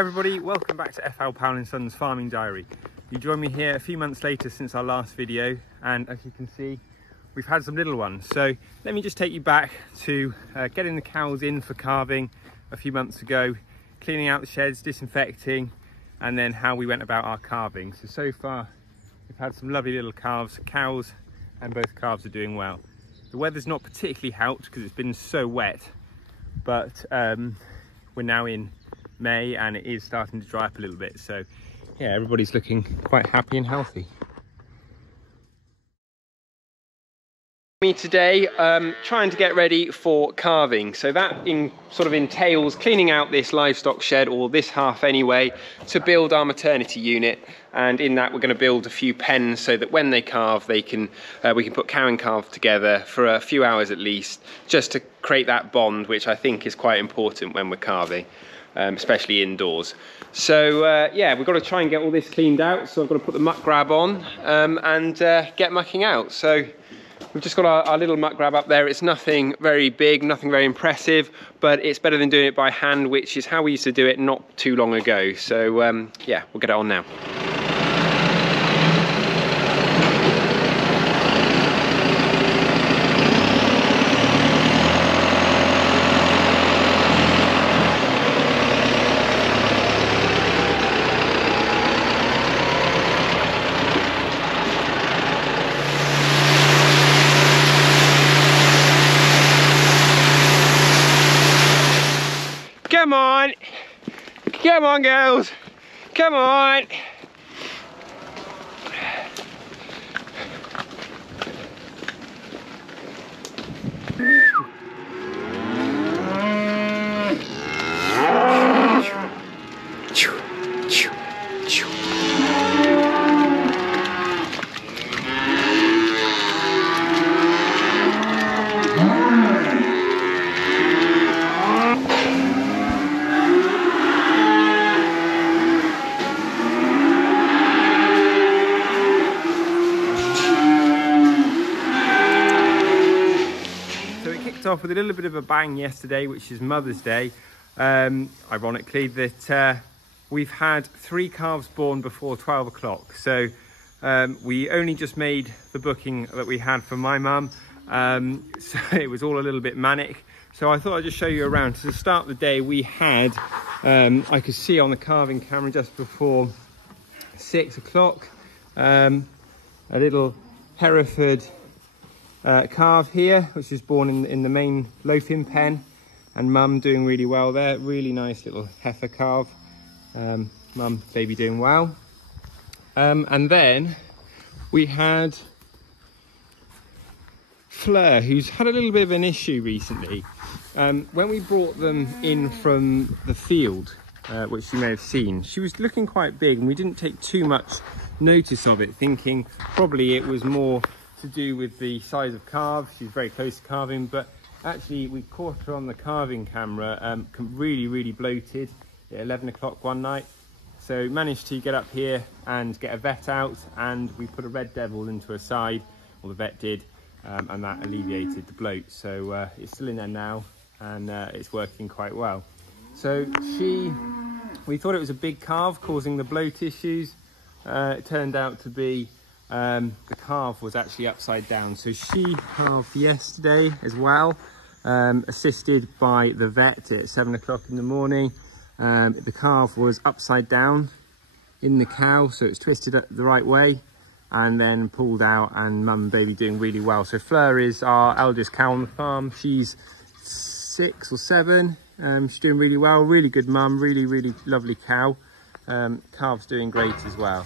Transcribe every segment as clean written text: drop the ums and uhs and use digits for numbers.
Hi everybody, welcome back to FL Powell & Sons Farming Diary. You join me here a few months later since our last video, and as you can see, we've had some little ones. So let me just take you back to getting the cows in for calving a few months ago, cleaning out the sheds, disinfecting, and then how we went about our calving. So far we've had some lovely little cows, and both calves are doing well. The weather's not particularly helped because it's been so wet, but we're now in May and it is starting to dry up a little bit. So yeah, everybody's looking quite happy and healthy. Me today trying to get ready for calving, so that sort of entails cleaning out this livestock shed, or this half anyway, to build our maternity unit. And in that we're going to build a few pens so that when they calve we can put cow and calf together for a few hours at least, just to create that bond, which I think is quite important when we're calving, especially indoors. So yeah, we've got to try and get all this cleaned out, so I've got to put the muck grab on and get mucking out. So we've just got our little muck grab up there. It's nothing very big, nothing very impressive, but it's better than doing it by hand, which is how we used to do it not too long ago. So yeah, we'll get it on now. Come on! Come on, girls! Come on! Off with a little bit of a bang yesterday, which is Mother's Day. Ironically, that we've had 3 calves born before 12 o'clock. So we only just made the booking that we had for my mum, so it was all a little bit manic. So I thought I'd just show you around. To start the day, we had I could see on the calving camera just before 6 o'clock a little Hereford calf here, which is born in the main loafing pen, and mum doing really well there. Really nice little heifer calf. Mum, baby doing well. And then we had Fleur, who's had a little bit of an issue recently. When we brought them in from the field, which you may have seen, she was looking quite big, and we didn't take too much notice of it, thinking probably it was more to do with the size of calves. She's very close to calving, but actually we caught her on the calving camera really bloated at 11 o'clock one night. So managed to get up here and get a vet out, and we put a red devil into her side, or the vet did, and that alleviated the bloat. So it's still in there now, and it's working quite well. So we thought it was a big calf causing the bloat issues. It turned out to be the calf was actually upside down. So she calved yesterday as well, assisted by the vet at 7 o'clock in the morning. The calf was upside down in the cow, so it's twisted up the right way and then pulled out, and mum and baby doing really well. So Fleur is our eldest cow on the farm. She's 6 or 7. She's doing really well, really good mum, really lovely cow. Calf's doing great as well.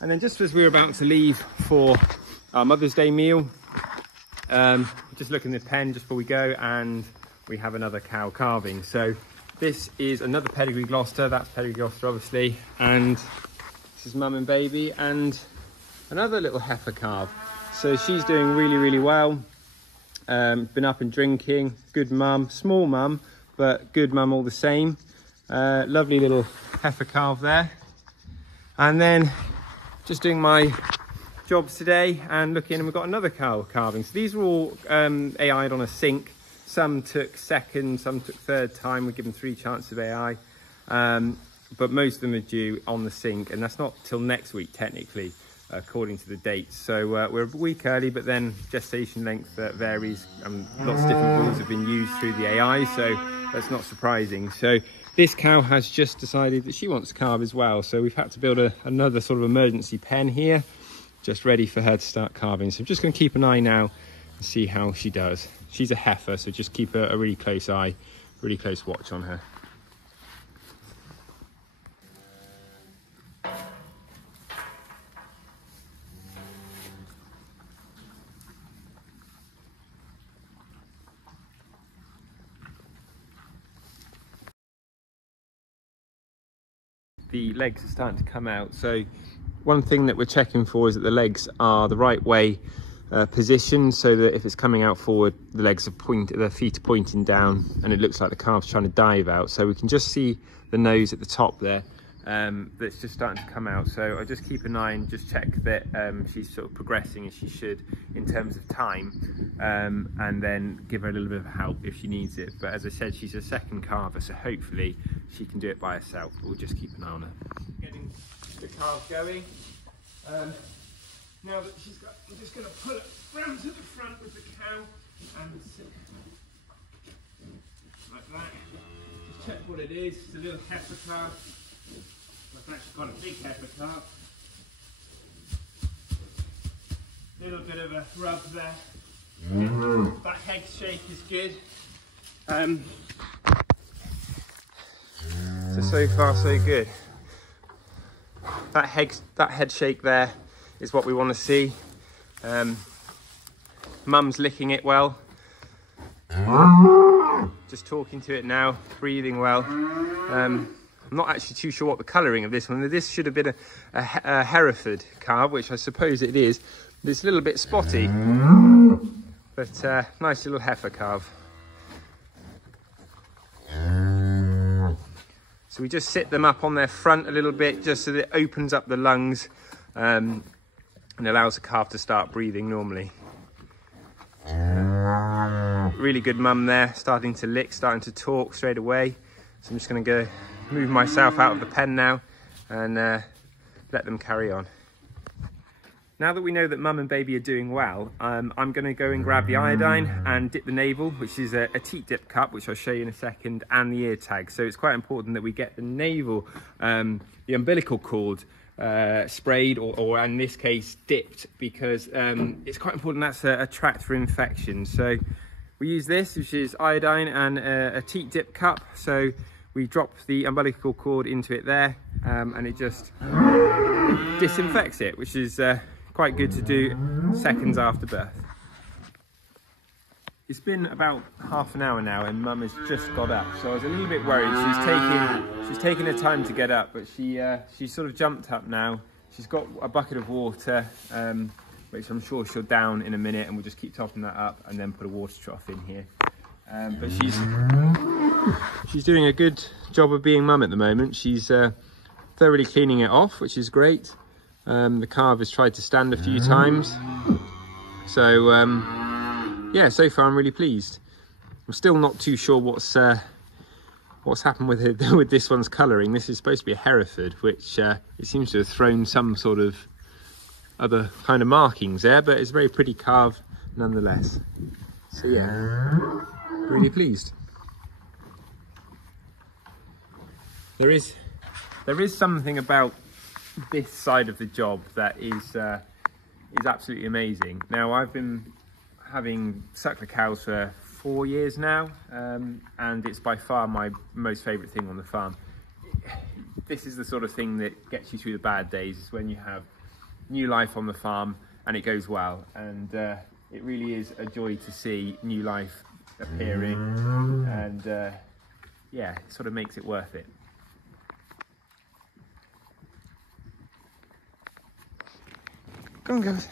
And then just as we were about to leave for our Mother's Day meal, just look in the pen just before we go, and we have another cow calving. So this is another pedigree Gloucester, that's pedigree Gloucester obviously, and this is mum and baby, and another little heifer calf. So she's doing really well, been up and drinking, good mum, small mum, but good mum all the same. Lovely little heifer calf there. And then just doing my jobs today and looking, and we've got another cow calving. So these were all AI'd on a sink. Some took second, some took third time. We give them 3 chances of AI. but most of them are due on the sink, and that's not till next week technically, according to the dates. So we're a week early, but then gestation length varies, and lots of different rules have been used through the AI, so that's not surprising. So this cow has just decided that she wants to calve as well, so we've had to build another sort of emergency pen here, just ready for her to start calving. So I'm just going to keep an eye now and see how she does. She's a heifer, so just keep a really close eye, really close watch on her. The legs are starting to come out, so one thing that we're checking for is that the legs are the right way positioned, so that if it's coming out forward, the feet are pointing down, and it looks like the calf's trying to dive out. So we can just see the nose at the top there, that's just starting to come out. So I just keep an eye and just check that she's sort of progressing as she should in terms of time, and then give her a little bit of help if she needs it. But as I said, she's a second calver, so hopefully she can do it by herself. But we'll just keep an eye on her. Getting the calf going. Now that she's got, I'm just going to pull it round to the front with the cow and sit like that. Just check what it is. It's a little heifer calf. I've actually got a big heifer calf. Little bit of a rub there. That head shake is good. So far so good. That head shake there is what we want to see. Mum's licking it well. Just talking to it now, breathing well. I'm not actually too sure what the colouring of this one. This should have been a Hereford calf, which I suppose it is. It's a little bit spotty, but nice little heifer calf. So we just sit them up on their front a little bit, just so that it opens up the lungs and allows the calf to start breathing normally. Really good mum there, starting to lick, starting to talk straight away. So I'm just going to go move myself out of the pen now and let them carry on. Now that we know that mum and baby are doing well, I'm going to go and grab the iodine and dip the navel, which is a teat dip cup, which I'll show you in a second, and the ear tag. So it's quite important that we get the navel, the umbilical cord, sprayed or in this case dipped, because it's quite important. That's a tract for infection. So we use this, which is iodine and a teat dip cup. So we drop the umbilical cord into it there, and it just disinfects it, which is quite good to do seconds after birth. It's been about half an hour now and mum has just got up, so I was a little bit worried. She's taking her time to get up, but she sort of jumped up now. She's got a bucket of water, which I'm sure she'll down in a minute, and we'll just keep topping that up and then put a water trough in here. But she's doing a good job of being mum at the moment. She's thoroughly cleaning it off, which is great. The calf has tried to stand a few times, so yeah, so far I'm really pleased. I'm still not too sure what's happened with it, with this one's colouring. This is supposed to be a Hereford, which it seems to have thrown some sort of other kind of markings there, but it's a very pretty calf nonetheless. So yeah, really pleased. There is something about this side of the job that is absolutely amazing. Now, I've been having suckler cows for 4 years now, and it's by far my most favourite thing on the farm. This is the sort of thing that gets you through the bad days, is when you have new life on the farm and it goes well, and it really is a joy to see new life appearing, and yeah, it sort of makes it worth it. Go on, guys.